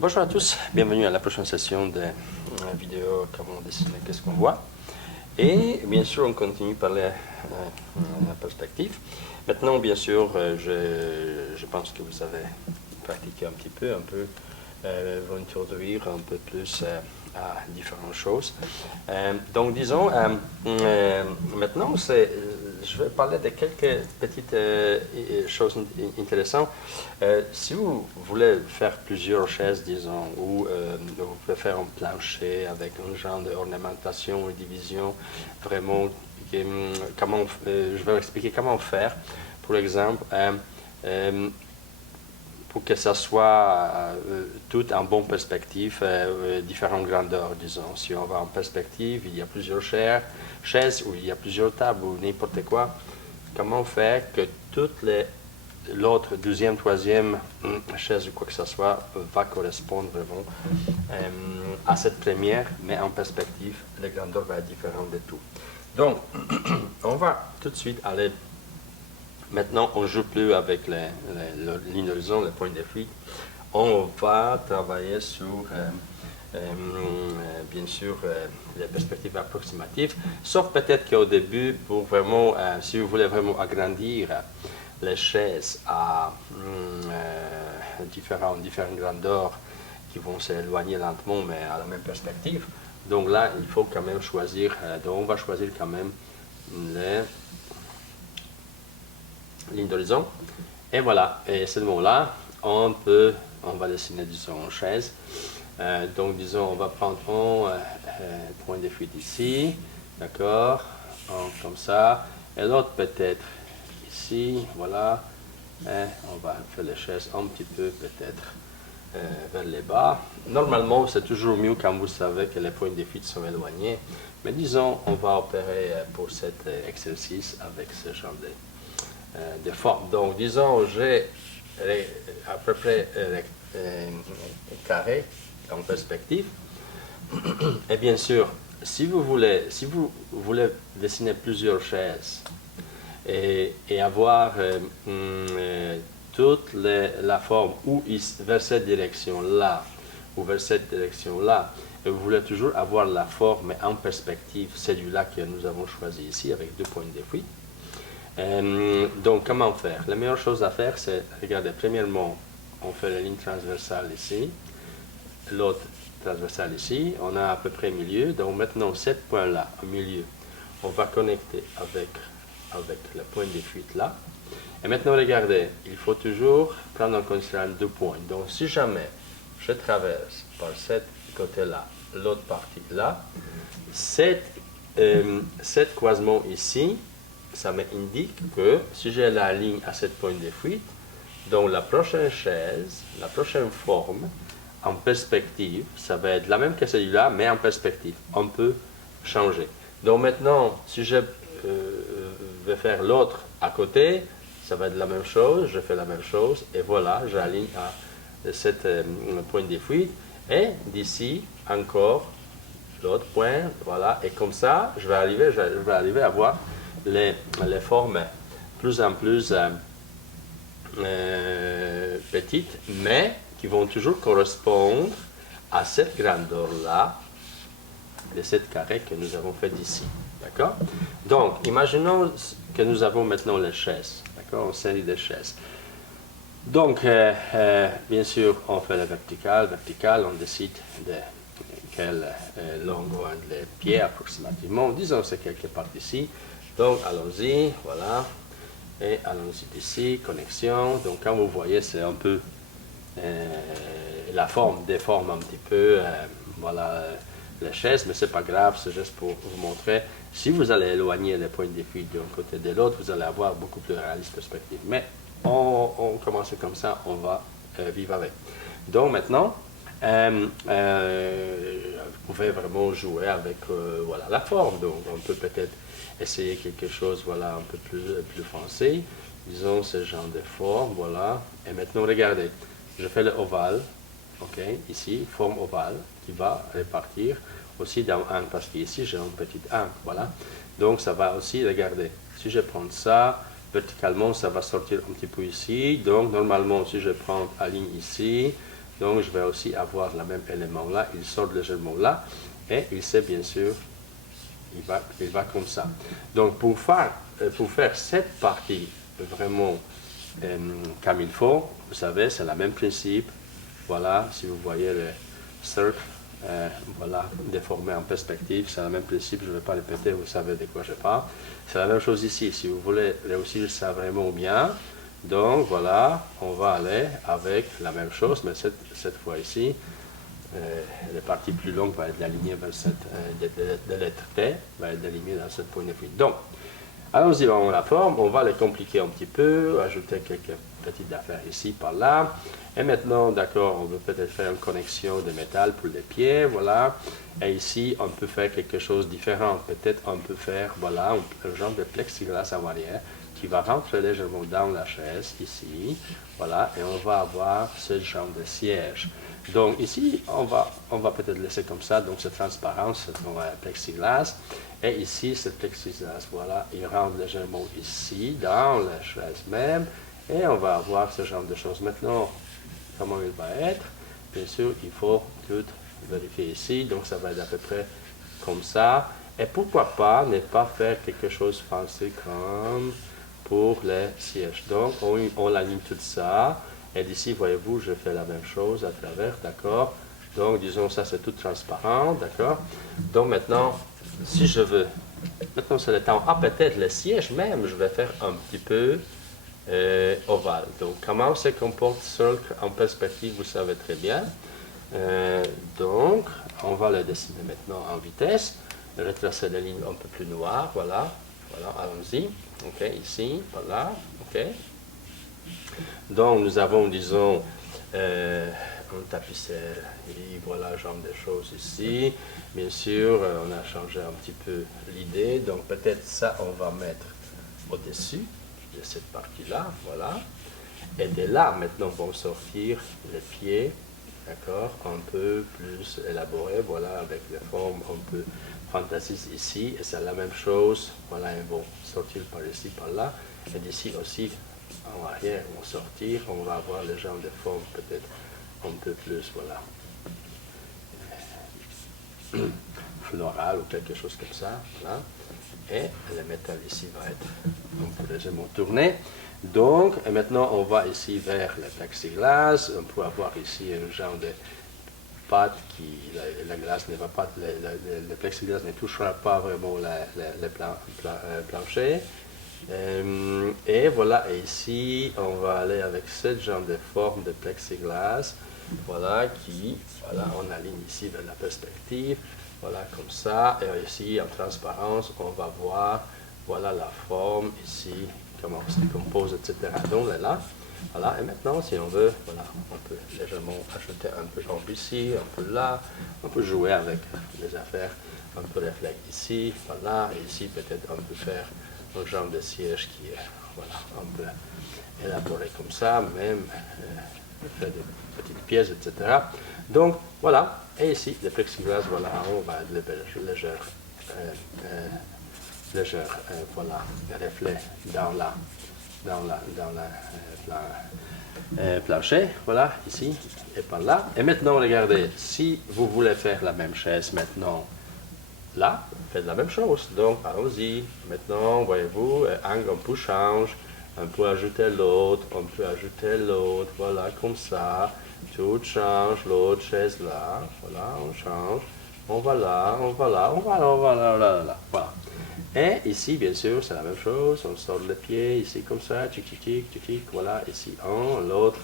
Bonjour à tous, bienvenue à la prochaine session de vidéo comment dessiner, qu'est-ce qu'on voit. Et bien sûr, on continue par la perspective. Maintenant, bien sûr, je pense que vous avez pratiqué un peu, vous introduire un peu plus à différentes choses. Donc, disons, maintenant, je vais parler de quelques petites choses intéressantes. Si vous voulez faire plusieurs chaises, disons, ou vous pouvez faire un plancher avec un genre d'ornementation et division, vraiment, comment, je vais vous expliquer comment faire. Pour exemple, pour que ça soit tout en bonne perspective, différentes grandeurs, disons. Si on va en perspective, il y a plusieurs chaises ou il y a plusieurs tables ou n'importe quoi. Comment faire que l'autre, deuxième, troisième chaise ou quoi que ce soit va correspondre vraiment à cette première, mais en perspective, la grandeur va être différente de tout. Donc, on va tout de suite aller. Maintenant, on ne joue plus avec les lignes d'horizon, les points de fuite. On va travailler sur, bien sûr, les perspectives approximatives, sauf peut-être qu'au début, pour vraiment, si vous voulez vraiment agrandir les chaises à différentes grandeurs qui vont s'éloigner lentement, mais à la même perspective. Donc là, il faut quand même choisir, donc on va choisir quand même les ligne d'horizon. Et voilà, et à ce moment-là, on va dessiner, disons, une chaise. Donc, disons, on va prendre un point de fuite ici, d'accord, comme ça, et l'autre peut-être ici, voilà. Et on va faire les chaises un petit peu, peut-être, vers les bas. Normalement, c'est toujours mieux quand vous savez que les points de fuite sont éloignés. Mais disons, on va opérer pour cet exercice avec ce genre de forme. Donc, disons, j'ai à peu près carré en perspective. Et bien sûr, si vous voulez dessiner plusieurs chaises et avoir toute la forme ou vers cette direction-là ou vers cette direction-là, et vous voulez toujours avoir la forme en perspective, celui-là que nous avons choisi ici avec deux points de fuite. Donc, comment faire? La meilleure chose à faire, c'est, regardez, premièrement, on fait la ligne transversale ici, l'autre transversale ici, on a à peu près milieu. Donc, maintenant, ce point-là, au milieu, on va connecter avec le point de fuite là. Et maintenant, regardez, il faut toujours prendre en considération deux points. Donc, si jamais je traverse par ce côté-là, l'autre partie là, cette croisement ici, ça m'indique que si j'ai la ligne à ce point de fuite, donc la prochaine chaise, la prochaine forme, en perspective, ça va être la même que celui-là, mais en perspective. On peut changer. Donc maintenant, si je vais faire l'autre à côté, ça va être la même chose, je fais la même chose, et voilà, j'aligne à ce point de fuite, et d'ici, encore, l'autre point, voilà, et comme ça, je vais arriver à voir les formes plus en plus petites, mais qui vont toujours correspondre à cette grandeur-là de cette carré que nous avons fait ici. D'accord? Donc, imaginons que nous avons maintenant les chaises. D'accord? Une série de chaises. Donc, bien sûr, on fait la verticale. Verticale, on décide de quelle longueur les pieds approximativement. Disons c'est quelque part ici. Donc, allons-y, voilà. Et allons-y ici, connexion. Donc, quand vous voyez, c'est un peu la forme déforme un petit peu, voilà, les chaises, mais c'est pas grave, c'est juste pour vous montrer. Si vous allez éloigner les points de fuite d'un côté de l'autre, vous allez avoir beaucoup plus réaliste perspective. Mais on commence comme ça, on va vivre avec. Donc maintenant, vous pouvez vraiment jouer avec voilà, la forme. Donc on peut peut-être essayer quelque chose voilà, un peu plus foncé. Disons ce genre de forme, voilà. Et maintenant, regardez, je fais le ovale, ok, ici, forme ovale, qui va répartir aussi dans un, parce qu'ici j'ai une petite angle, voilà. Donc ça va aussi, regardez, si je prends ça, verticalement, ça va sortir un petit peu ici. Donc normalement, si je prends la ligne ici, Donc, je vais aussi avoir le même élément là. Il sort légèrement là. Et il sait bien sûr, il va comme ça. Donc, pour faire cette partie vraiment comme il faut, vous savez, c'est le même principe. Voilà, si vous voyez le cercle, voilà, déformé en perspective, c'est le même principe, je ne vais pas répéter, vous savez de quoi je parle. C'est la même chose ici, si vous voulez réussir ça vraiment bien, donc voilà, on va aller avec la même chose, mais cette fois ici, la partie plus longue va être alignée vers cette de lettre T, va être alignée dans cette point de vue. Donc, allons-y dans la forme, on va les compliquer un petit peu, ajouter quelques petites affaires ici, par là. Et maintenant, d'accord, on veut peut-être faire une connexion de métal pour les pieds, voilà. Et ici, on peut faire quelque chose de différent. Peut-être on peut faire, voilà, un genre de plexiglas en arrière qui va rentrer légèrement dans la chaise, ici, voilà. Et on va avoir ce genre de siège. Donc ici, on va peut-être laisser comme ça, donc c'est transparent, c'est un plexiglas. Et ici, ce plexiglas, voilà, il rentre légèrement ici, dans la chaise même. Et on va avoir ce genre de choses. Maintenant, comment il va être? Bien sûr, il faut tout vérifier ici. Donc, ça va être à peu près comme ça. Et pourquoi pas ne pas faire quelque chose fancy comme pour les sièges. Donc, on aligne tout ça. Et d'ici, voyez-vous, je fais la même chose à travers, d'accord? Donc, disons, ça, c'est tout transparent, d'accord? Donc, maintenant, si je veux, maintenant, c'est le temps. Ah, peut-être le siège même, je vais faire un petit peu ovale. Donc, comment se comporte cercle en perspective, vous savez très bien. Donc, on va le dessiner maintenant en vitesse. Retracer la ligne un peu plus noire, voilà. Voilà, allons-y. OK, ici, voilà, OK. Donc, nous avons, disons, une tapisserie, voilà, genre de choses ici. Bien sûr, on a changé un petit peu l'idée. Donc, peut-être ça, on va mettre au-dessus de cette partie-là, voilà. Et de là, maintenant, vont sortir les pieds, d'accord, un peu plus élaborés, voilà, avec les formes un peu fantaisistes ici. Et c'est la même chose, voilà, ils vont sortir par ici, par là. Et d'ici aussi, en arrière, ils vont sortir. On va avoir le genre de forme peut-être un peu plus, voilà, floral ou quelque chose comme ça, voilà. Et le métal ici va être un peu légèrement tourné. Donc, et maintenant, on va ici vers le plexiglas. On peut avoir ici un genre de pâte qui, la glace ne va pas, le plexiglas ne touchera pas vraiment le plancher. Et voilà, et ici, on va aller avec ce genre de forme de plexiglas, voilà, qui, voilà, on aligne ici vers la perspective. Voilà, comme ça. Et ici, en transparence, on va voir, voilà la forme ici, comment on se décompose, etc. Donc là, voilà. Et maintenant, si on veut, voilà, on peut légèrement ajouter un peu ici, un peu là. On peut jouer avec les affaires, un peu réflexe ici, voilà. Et ici, peut-être on peut faire un genre de siège qui est, voilà, un peu élaboré comme ça, même fait de petites pièces, etc. Donc, voilà. Et ici, le plexiglas, voilà, on va légère, voilà, reflet dans la plancher, voilà, ici et par là. Et maintenant, regardez, si vous voulez faire la même chaise maintenant, là, faites la même chose. Donc, allons-y. Maintenant, voyez-vous, angle, on peut changer, on peut ajouter l'autre, voilà, comme ça. Tout change, l'autre chaise là, voilà, on change, on va là, on va là, on va là, on va là, là, voilà. Et ici, bien sûr, c'est la même chose, on sort le pied, ici comme ça, tic, tic, tic, tic, tic, voilà, ici un, l'autre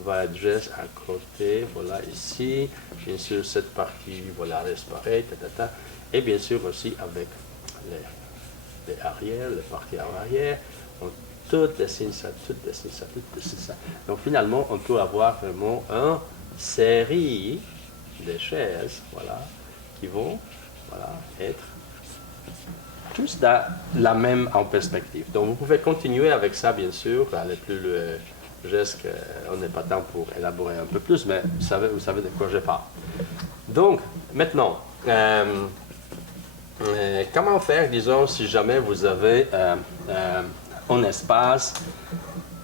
va être juste à côté, voilà, ici, bien sûr, cette partie, voilà, reste pareil, et bien sûr aussi avec les arrières, les parties en arrière, on tout dessine ça, tout dessine ça, tout dessine ça. Donc finalement, on peut avoir vraiment une série de chaises, voilà, qui vont, voilà, être tous dans la même en perspective. Donc vous pouvez continuer avec ça, bien sûr, aller plus le geste qu'on n'est pas temps pour élaborer un peu plus, mais vous savez de quoi je parle. Donc, maintenant, comment faire, disons, si jamais vous avez un espace,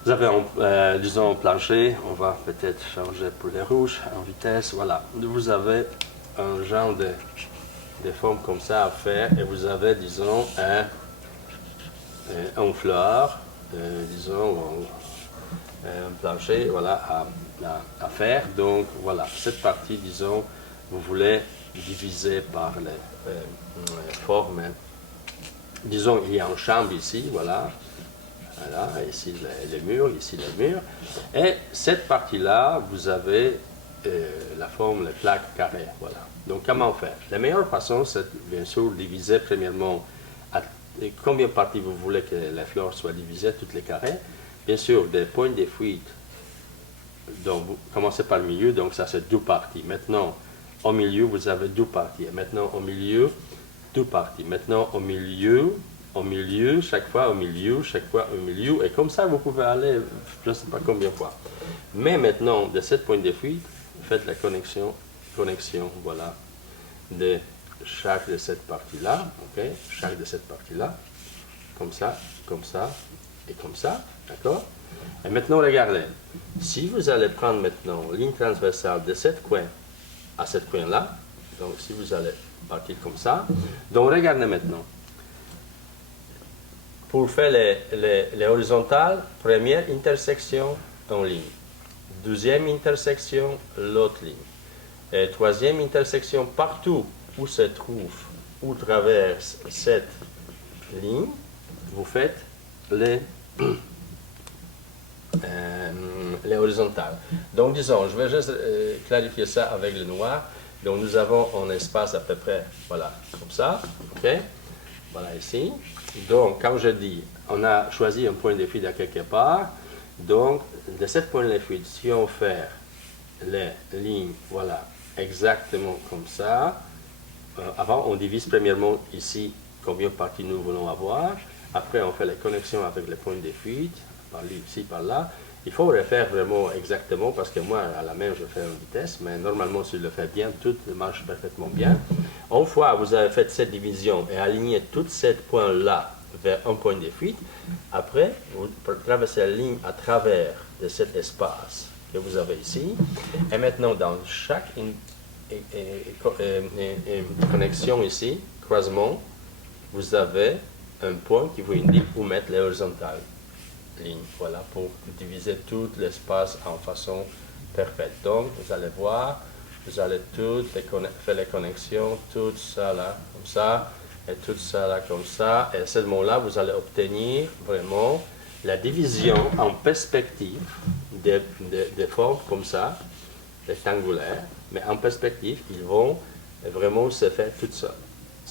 Vous avez, disons, un plancher, on va peut-être changer pour les rouges en vitesse, voilà. Vous avez un genre de forme comme ça à faire et vous avez, disons, un fleur, disons, un plancher, voilà, à faire. Donc, voilà, cette partie, disons, vous voulez diviser par les formes. Disons, il y a une chambre ici, voilà. Voilà, ici les murs, ici les murs. Et cette partie-là, vous avez la forme, les plaques carrées, voilà. Donc, comment faire? La meilleure façon, c'est bien sûr diviser premièrement combien de parties vous voulez que les fleurs soient divisées, toutes les carrés. Bien sûr, des points de fuite. Donc, vous commencez par le milieu, donc ça c'est deux parties. Maintenant, au milieu, vous avez deux parties. Et maintenant, au milieu, deux parties. Maintenant, au milieu, chaque fois au milieu, chaque fois au milieu. Et comme ça, vous pouvez aller, je ne sais pas combien de fois. Mais maintenant, de cette point de fuite, faites la connexion, voilà, de chaque de cette partie-là, ok, chaque de cette partie-là, comme ça, et comme ça, d'accord? Et maintenant, regardez, si vous allez prendre maintenant ligne transversale de cette coin à cette coin-là, donc si vous allez partir comme ça, donc regardez maintenant, pour faire les horizontales, première intersection en ligne, deuxième intersection, l'autre ligne, et troisième intersection, partout où se trouve, où traverse cette ligne, vous faites les horizontales. Donc disons, je vais juste clarifier ça avec le noir. Donc nous avons un espace à peu près, voilà, comme ça, ok, voilà ici. Donc, comme je dis, on a choisi un point de fuite à quelque part. Donc, de ce point de fuite, si on fait les lignes, voilà, exactement comme ça, avant, on divise premièrement ici combien de parties nous voulons avoir. Après, on fait les connexions avec les points de fuite, par ici, par là. Il faut le faire vraiment exactement parce que moi, à la main, je fais en vitesse, mais normalement, si je le fais bien, tout marche parfaitement bien. Une fois que vous avez fait cette division et aligné tous ces points-là vers un point de fuite, après, vous traversez la ligne à travers de cet espace que vous avez ici. Et maintenant, dans chaque connexion ici, croisement, vous avez un point qui vous indique où mettre les horizontales. Ligne, voilà, pour diviser tout l'espace en façon parfaite. Donc, vous allez voir, vous allez faire les connexions, tout ça là, comme ça, et tout ça là, comme ça, et à ce moment-là, vous allez obtenir vraiment la division en perspective des formes comme ça, rectangulaires, mais en perspective, ils vont vraiment se faire tout ça.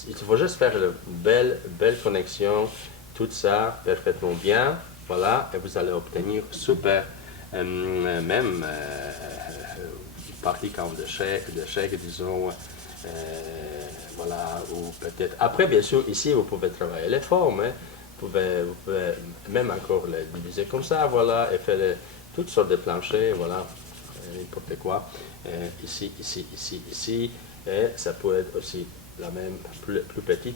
Il faut juste faire une belle connexion, tout ça parfaitement bien. Voilà, et vous allez obtenir super, même partie comme de chèque, disons, voilà, ou peut-être. Après, bien sûr, ici, vous pouvez travailler les formes, hein. Vous pouvez même encore les diviser comme ça, voilà, et faire toutes sortes de planchers, voilà, n'importe quoi. Ici, ici, et ça peut être aussi la même, plus petite.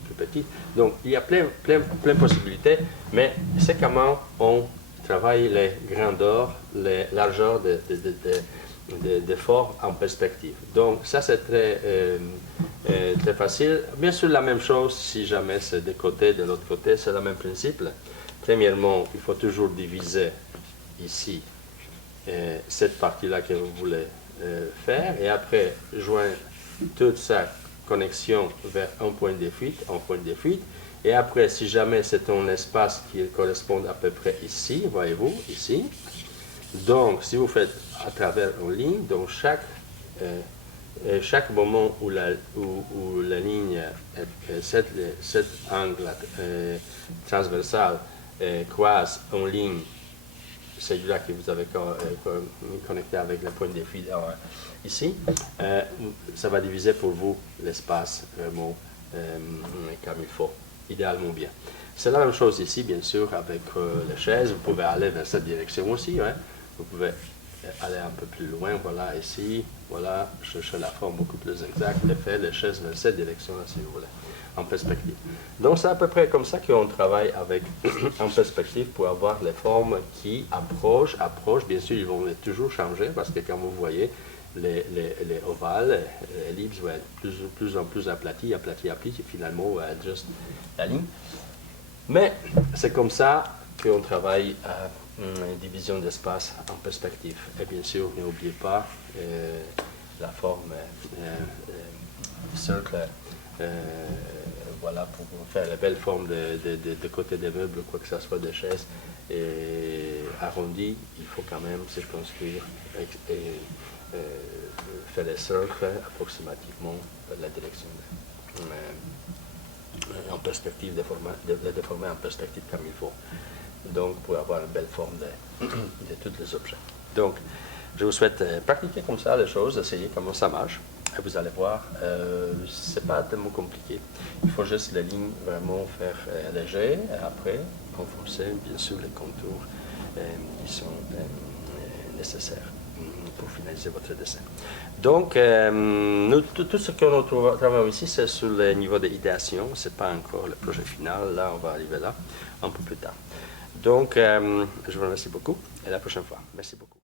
Donc, il y a plein de possibilités, mais c'est comment on travaille les grandeurs, les largeurs de formes en perspective. Donc, ça, c'est très facile. Bien sûr, la même chose, si jamais c'est de côté, de l'autre côté, c'est le même principe. Premièrement, il faut toujours diviser ici cette partie-là que vous voulez faire, et après, joindre toute ça connexion vers un point de fuite, et après, si jamais c'est un espace qui correspond à peu près ici, voyez-vous, ici, donc si vous faites à travers une ligne, donc chaque moment où la ligne, cet angle transversal croise en ligne, celui-là que vous avez connecté avec le point de fuite ici, ça va diviser pour vous l'espace vraiment comme il faut, idéalement bien. C'est la même chose ici, bien sûr, avec les chaises. Vous pouvez aller dans cette direction aussi. Hein. Vous pouvez aller un peu plus loin, voilà, ici, voilà, chercher la forme beaucoup plus exacte, et faire l'échelle vers cette direction-là, si vous voulez, en perspective. Donc, c'est à peu près comme ça qu'on travaille avec, en perspective, pour avoir les formes qui approchent, bien sûr, ils vont toujours changer, parce que comme vous voyez, les ovales, les ellipses vont être plus en plus aplatis, et finalement, va être juste la ligne. Mais c'est comme ça qu'on travaille à une division d'espace en perspective. Et bien sûr, n'oubliez pas la forme du cercle, voilà, pour faire la belle forme de côté des meubles, quoi que ce soit des chaises. Et arrondi, il faut quand même se construire et faire les cercles approximativement la direction en perspective, les déformer en perspective comme il faut. Donc, pour avoir une belle forme de tous les objets. Donc, je vous souhaite pratiquer comme ça les choses, essayer comment ça marche. Et vous allez voir, c'est pas tellement compliqué. Il faut juste les lignes vraiment faire léger, et après, renforcer, bien sûr, les contours qui sont nécessaires pour finaliser votre dessin. Donc, tout ce que nous travaillons ici, c'est sur le niveau d'idéation. Ce n'est pas encore le projet final. Là, on va arriver là un peu plus tard. Donc, je vous remercie beaucoup et à la prochaine fois. Merci beaucoup.